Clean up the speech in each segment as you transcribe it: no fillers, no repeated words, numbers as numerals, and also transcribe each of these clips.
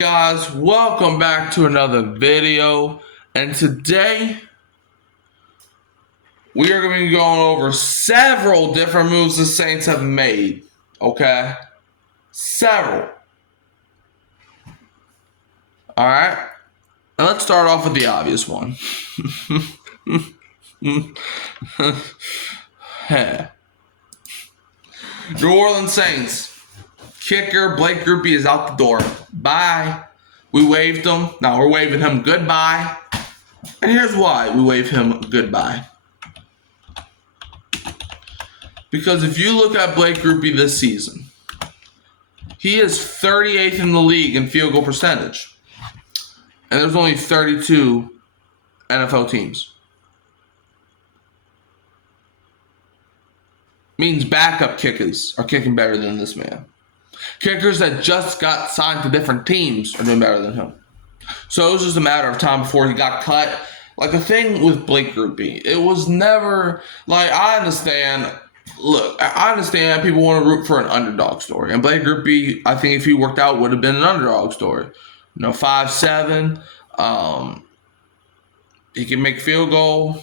Guys, welcome back to another video, and today we are going to be going over several different moves the Saints have made. Okay, several. All right, and let's start off with the obvious one. New Orleans Saints kicker Blake Grupe is out the door. Bye. We waived him. Now we're waving him goodbye. And here's why we wave him goodbye. Because if you look at Blake Grupe this season, he is 38th in the league in field goal percentage. And there's only 32 NFL teams. Means backup kickers are kicking better than this man. Kickers that just got signed to different teams are doing better than him. So it was just a matter of time before he got cut. Like the thing with Blake Grupe, it was never like I understand. Look, I understand people want to root for an underdog story, and Blake Grupe, I think if he worked out, would have been an underdog story. 5'7", he can make field goal.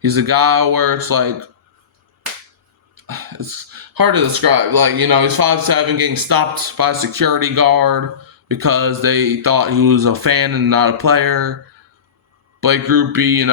He's a guy where it's like it's hard to describe. Like, he's 5'7", getting stopped by a security guard because they thought he was a fan and not a player. Blake Grupe,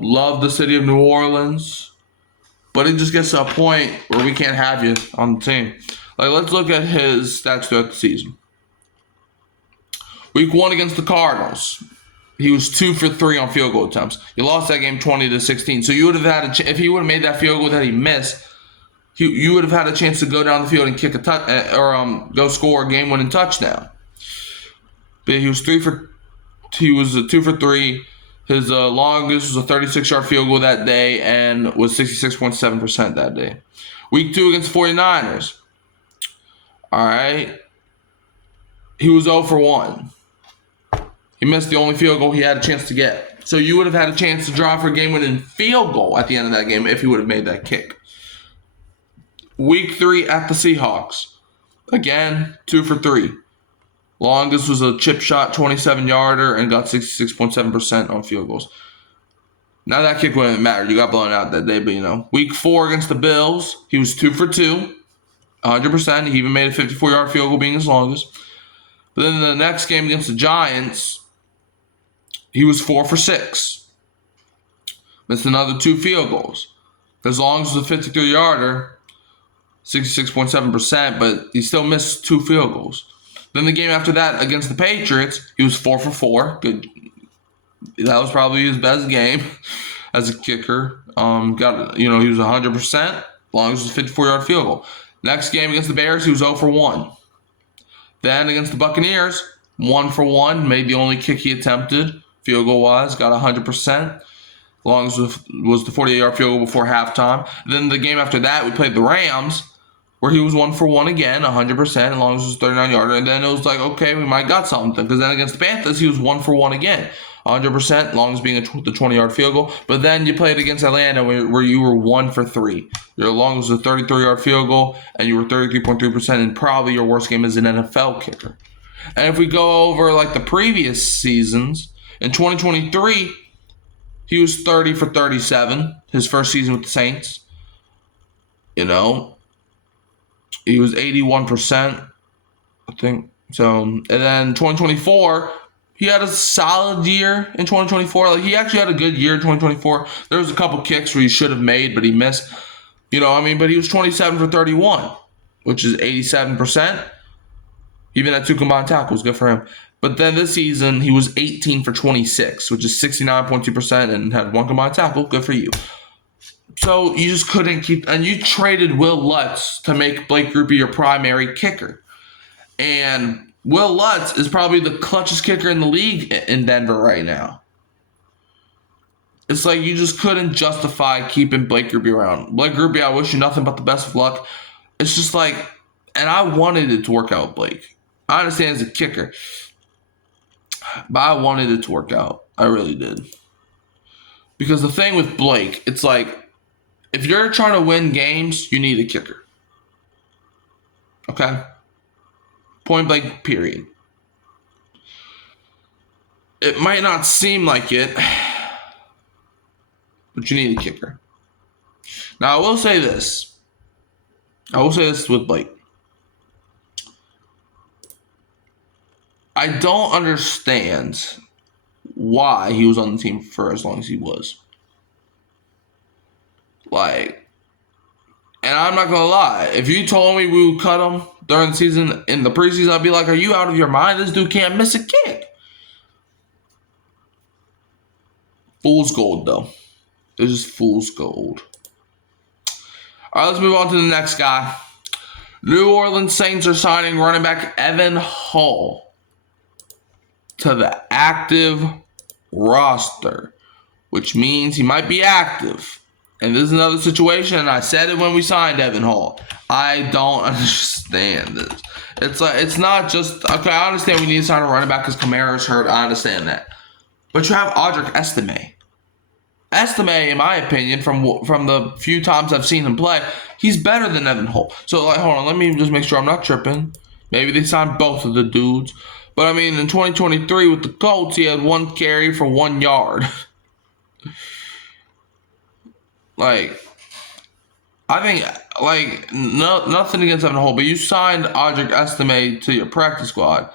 loved the city of New Orleans. But it just gets to a point where we can't have you on the team. Like, let's look at his stats throughout the season. Week 1 against the Cardinals, he was 2 for 3 on field goal attempts. You lost that game 20-16. So you would have had if he would have made that field goal that he missed, you would have had a chance to go down the field and kick a go score a game-winning touchdown. But he was 2 for 3. His longest was a 36-yard field goal that day and was 66.7% that day. Week 2 against the 49ers. All right. He was 0 for 1. He missed the only field goal he had a chance to get. So you would have had a chance to draw for a game-winning field goal at the end of that game if he would have made that kick. Week 3 at the Seahawks. Again, 2 for 3. Longest was a chip shot 27-yarder and got 66.7% on field goals. Now that kick wouldn't matter. You got blown out that day, but Week 4 against the Bills, he was 2 for 2, 100%. He even made a 54-yard field goal being his longest. But then the next game against the Giants, he was 4 for 6. Missed another 2 field goals. His longest was a 53-yarder, 66.7%, but he still missed 2 field goals. Then the game after that against the Patriots, he was 4 for 4. Good. That was probably his best game as a kicker. He was 100%. Longest was a 54-yard field goal. Next game against the Bears, he was 0 for 1. Then against the Buccaneers, 1 for 1. Made the only kick he attempted, field goal wise, got 100%. Longest was the 48-yard field goal before halftime. Then the game after that, we played the Rams, where he was 1 for 1 again, 100%, as long as it was 39-yarder. And then it was like, okay, we might got something. Because then against the Panthers, he was 1 for 1 again, 100%, long as being the 20-yard field goal. But then you played against Atlanta where you were 1 for 3. Your longest was a 33-yard field goal, and you were 33.3%, and probably your worst game as an NFL kicker. And if we go over like the previous seasons, in 2023, he was 30 for 37, his first season with the Saints. He was 81%, I think. So, and then 2024, he had a solid year in 2024. Like, he actually had a good year in 2024. There was a couple kicks where he should have made, but he missed. But he was 27 for 31, which is 87%. Even at 2 combined tackles, good for him. But then this season, he was 18 for 26, which is 69.2%, and had 1 combined tackle. Good for you. So you just couldn't keep, and you traded Will Lutz to make Blake Grupe your primary kicker. And Will Lutz is probably the clutchest kicker in the league in Denver right now. It's like you just couldn't justify keeping Blake Grupe around. Blake Grupe, I wish you nothing but the best of luck. It's just like, and I wanted it to work out with Blake. I understand as a kicker, but I wanted it to work out. I really did. Because the thing with Blake, it's like, if you're trying to win games, you need a kicker. Okay? Point blank, period. It might not seem like it, but you need a kicker. Now, I will say this. With Blake. I don't understand why he was on the team for as long as he was. Like, and I'm not gonna lie, if you told me we would cut him during the season, in the preseason, I'd be like, are you out of your mind? This dude can't miss a kick. Fool's gold, though. It's just fool's gold. All right, let's move on to the next guy. New Orleans Saints are signing running back Evan Hull to the active roster, which means he might be active. And this is another situation, and I said it when we signed Evan Hull. I don't understand this. It's not just, okay, I understand we need to sign a running back because Kamara's hurt. I understand that. But you have Audric Estime. Estime, in my opinion, from the few times I've seen him play, he's better than Evan Hull. So, like, hold on, let me just make sure I'm not tripping. Maybe they signed both of the dudes. But, I mean, in 2023 with the Colts, he had 1 carry for 1 yard. Like, I think, like, nothing against Evan Hull, but you signed Audric Estime to your practice squad.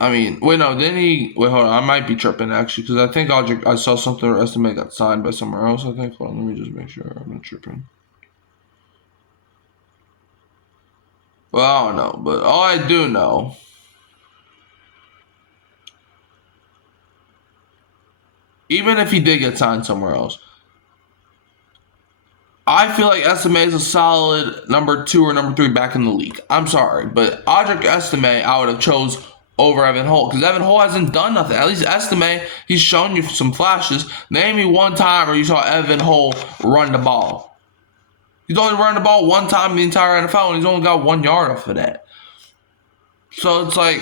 I mean, wait, no, didn't he? Wait, hold on, I might be tripping, actually, because I think I saw something where Estime got signed by somewhere else, I think. Hold on, let me just make sure I'm not tripping. Well, I don't know, but all I do know even if he did get signed somewhere else, I feel like Estime is a solid number 2 or number 3 back in the league. I'm sorry, but Audric Estime I would have chose over Evan Hull because Evan Hull hasn't done nothing. At least Estime, he's shown you some flashes. Name me one time where you saw Evan Hull run the ball. He's only run the ball 1 time in the entire NFL, and he's only got 1 yard off of that. So it's like,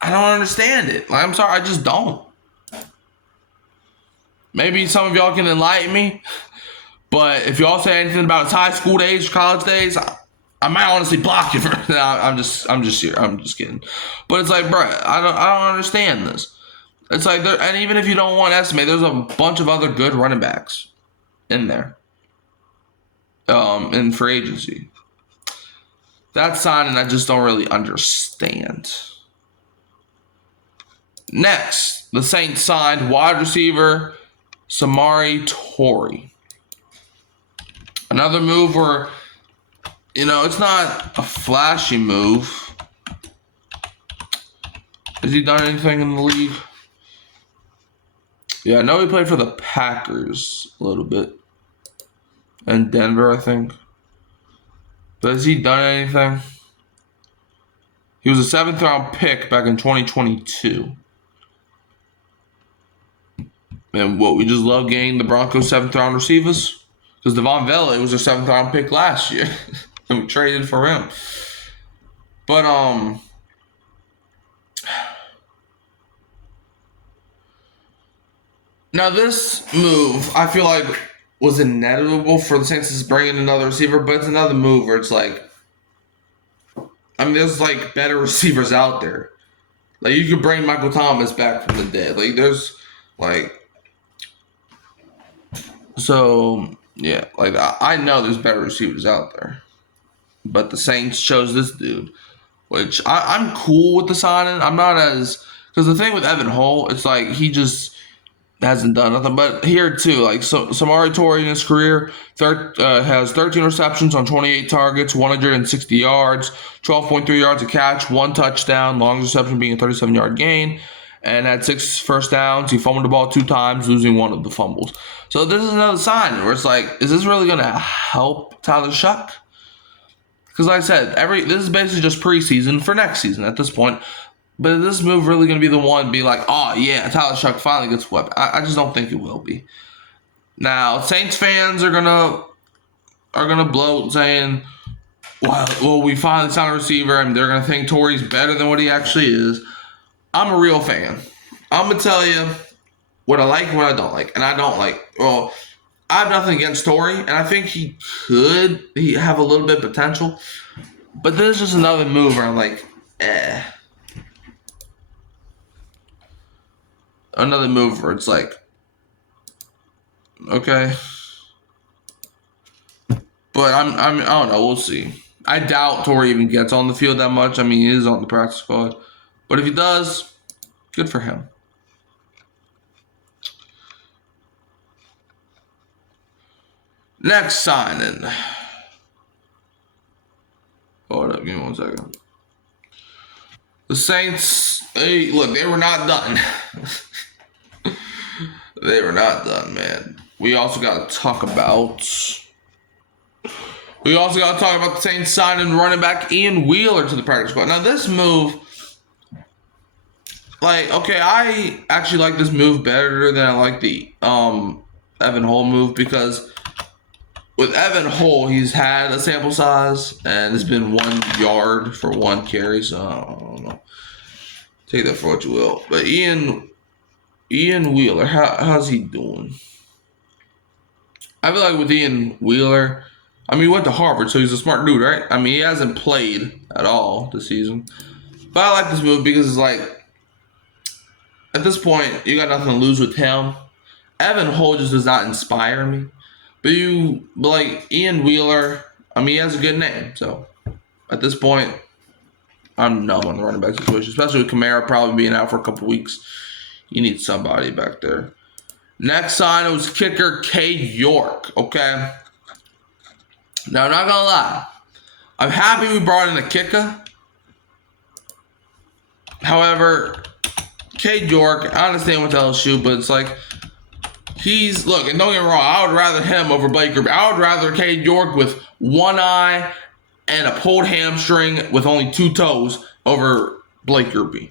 I don't understand it. Like, I'm sorry, I just don't. Maybe some of y'all can enlighten me. But if y'all say anything about his high school days or college days, I might honestly block you for it. I'm just kidding. But it's like, bro, I don't understand this. It's like, and even if you don't want Estime, there's a bunch of other good running backs in there. In free agency. That signing I just don't really understand. Next, the Saints signed wide receiver Samori Toure. Another move where, it's not a flashy move. Has he done anything in the league? Yeah, I know he played for the Packers a little bit. And Denver, I think. But has he done anything? He was a 7th round pick back in 2022. And we just love getting the Broncos 7th round receivers? Because Devon Vela was a 7th round pick last year. And we traded for him. But, now this move, I feel like, was inevitable for the Saints to bring in another receiver, but it's another move where it's like, I mean, there's like better receivers out there. Like, you could bring Michael Thomas back from the dead. Like, there's like, so yeah, like I know there's better receivers out there, but the Saints chose this dude, which I'm cool with the signing. I'm not because the thing with Evan Hull, it's like he just hasn't done nothing. But here too, like Samori Toure in his career, has 13 receptions on 28 targets, 160 yards, 12.3 yards a catch, 1 touchdown, longest reception being a 37-yard gain, and had 6 first downs. He fumbled the ball 2 times, losing 1 of the fumbles. So this is another sign where it's like, is this really gonna help Tyler Shuck? Because like I said, this is basically just preseason for next season at this point. But is this move really going to be the one to be like, oh, yeah, Tyler Shuck finally gets swept? I just don't think it will be. Now, Saints fans are gonna bloat saying, well, we finally signed a receiver, and they're going to think Torrey's better than what he actually is. I'm a real fan. I'm going to tell you what I like and what I don't like. And I don't like, well, I have nothing against Toure, and I think he could have a little bit of potential. But there's just another move where I'm like, Another move where it's like, okay. But I don't know. We'll see. I doubt Toure even gets on the field that much. I mean, he is on the practice squad. But if he does, good for him. Next signing. Hold up, give me 1 second. The Saints, look, they were not done. They were not done, man. We also got to talk about the Saints signing running back Ian Wheeler to the practice squad. Now, this move, okay, I actually like this move better than I like the Evan Hull move, because with Evan Hull, he's had a sample size and it's been 1 yard for 1 carry, so I don't know. Take that for what you will. But Ian Wheeler, how's he doing? I feel like with Ian Wheeler, I mean, he went to Harvard, so he's a smart dude, right? I mean, he hasn't played at all this season. But I like this move because it's like, at this point, you got nothing to lose with him. Evan Hull just does not inspire me. But like Ian Wheeler, I mean, he has a good name. So at this point, I'm numb on the running back situation, especially with Kamara probably being out for a couple weeks. You need somebody back there. Next sign was kicker K. York. Okay. Now, I'm not gonna lie, I'm happy we brought in a kicker. However, K. York, I understand with LSU, but it's like, look, and don't get me wrong, I would rather him over Blake Grupe. I would rather K. York with 1 eye and a pulled hamstring with only 2 toes over Blake Grupe.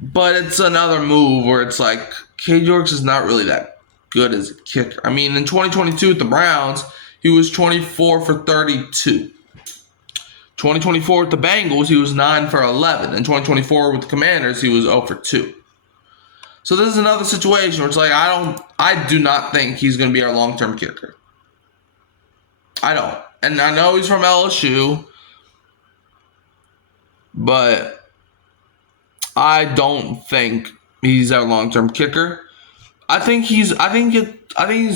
But it's another move where it's like, K. York's is not really that good as a kicker. I mean, in 2022 with the Browns, he was 24 for 32. 2024 with the Bengals, he was 9 for 11. In 2024 with the Commanders, he was 0 for 2. So this is another situation where it's like, I do not think he's going to be our long-term kicker. I don't. And I know he's from LSU, but I don't think he's our long-term kicker. I think he's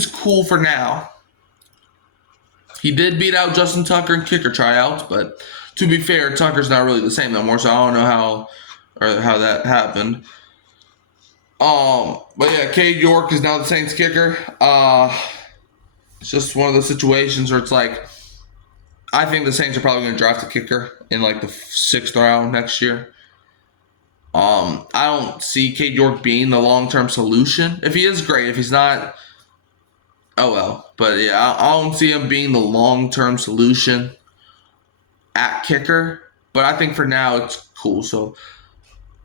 cool for now. He did beat out Justin Tucker in kicker tryouts, but to be fair, Tucker's not really the same no more, so I don't know how that happened. But yeah, K. York is now the Saints kicker. It's just one of those situations where it's like, I think the Saints are probably going to draft a kicker in like the 6th round next year. I don't see K. York being the long-term solution. If he is, great. If he's not, oh well. But yeah, I don't see him being the long-term solution at kicker. But I think for now it's cool. So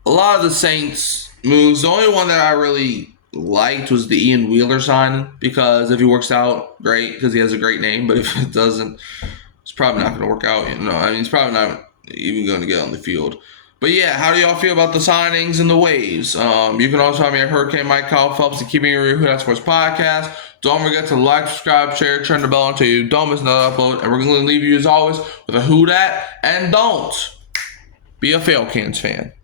a lot of the Saints moves. The only one that I really liked was the Ian Wheeler signing, because if he works out, great, because he has a great name. But if it doesn't, it's probably not going to work out. I mean, he's probably not even going to get on the field. But yeah, how do y'all feel about the signings and the waves? You can also find me at Hurricane Mike Kyle Phelps and Keeping It Real Who That Sports Podcast. Don't forget to like, subscribe, share, turn the bell until you don't miss another upload. And we're going to leave you as always with a who dat, and don't be a Falcons fan.